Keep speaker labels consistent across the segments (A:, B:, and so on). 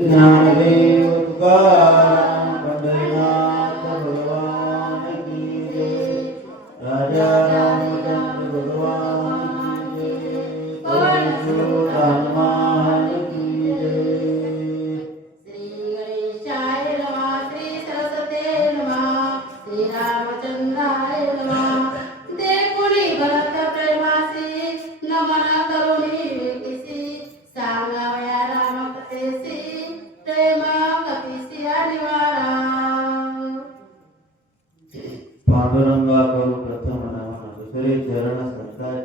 A: Now they would
B: पांडुरंगा करू प्रथम नमन दुसरे चरण सत्कार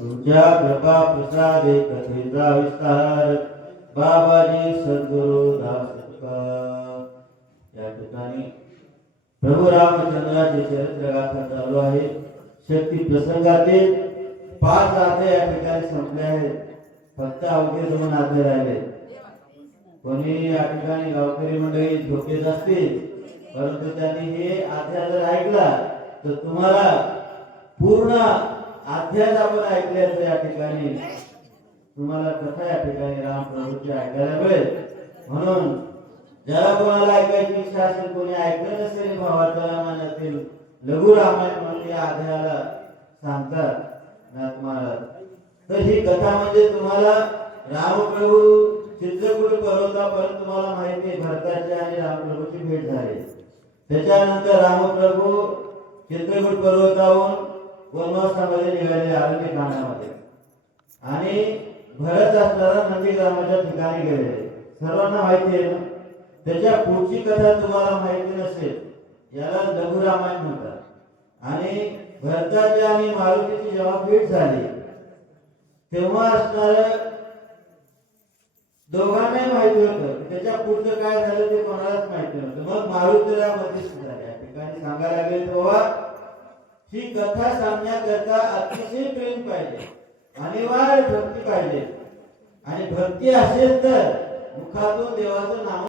B: तुमच्या कृपा प्रसादे कथेचा विस्तार बाबाजी सद्गुरु दास या ठिकाणी प्रभू रामचंद्राचे चरित्र गाथा चालू आहे. शक्ती प्रसंगातील पाच आते या ठिकाणी संपले आहेत. फक्त अवघे दोन आते राहिले. कोणी या ठिकाणी गावकरी मंडळी झोपेत असतील परंतु त्यांनी हे अध्याय जर ऐकला तर तुम्हाला पूर्ण अध्याय आपण ऐकल्याचं या ठिकाणी तुम्हाला कथा या ठिकाणी रामप्रभूची ऐकायला मिळेल. म्हणून ज्याला कोणाला ऐकायची इच्छा असेल कोणी ऐकलं नसेल भावाचा लघु रामायण म्हणून या अध्यायाला सांगतात नाथ महाराज. तर ही कथा म्हणजे तुम्हाला रामप्रभू चित्रकूट पर्वतापर्यंत तुम्हाला माहिती आहे भरताची आणि रामप्रभूची भेट झाली. त्याच्यानंतर रामप्रभू चित्रकूट पर्वतावरून वनवासामध्ये निघाले आरण्य नाण्यामध्ये आणि भरत असताना नंदीग्रामाच्या ठिकाणी गेले सर्वांना माहिती आहे ना? त्याच्या पुढची कथा तुम्हाला माहिती नसेल याला लघुरामायण म्हणतात. आणि भरताची आणि मारुतीची जेव्हा भेट झाली तेव्हा असणार दोघांनाही माहिती होतं त्याच्या पुढचं काय झालं ते कोणालाच माहिती नव्हतं. मग मारुतीला मध्यस्थ झाले या ठिकाणी सांगायला लागले तेव्हा ही कथा सांगण्याकरता अतिशय प्रेम पाहिजे. अनिवार्य भक्ती पाहिजे. आणि भक्ती असेल तर मुखातून देवाचं नाम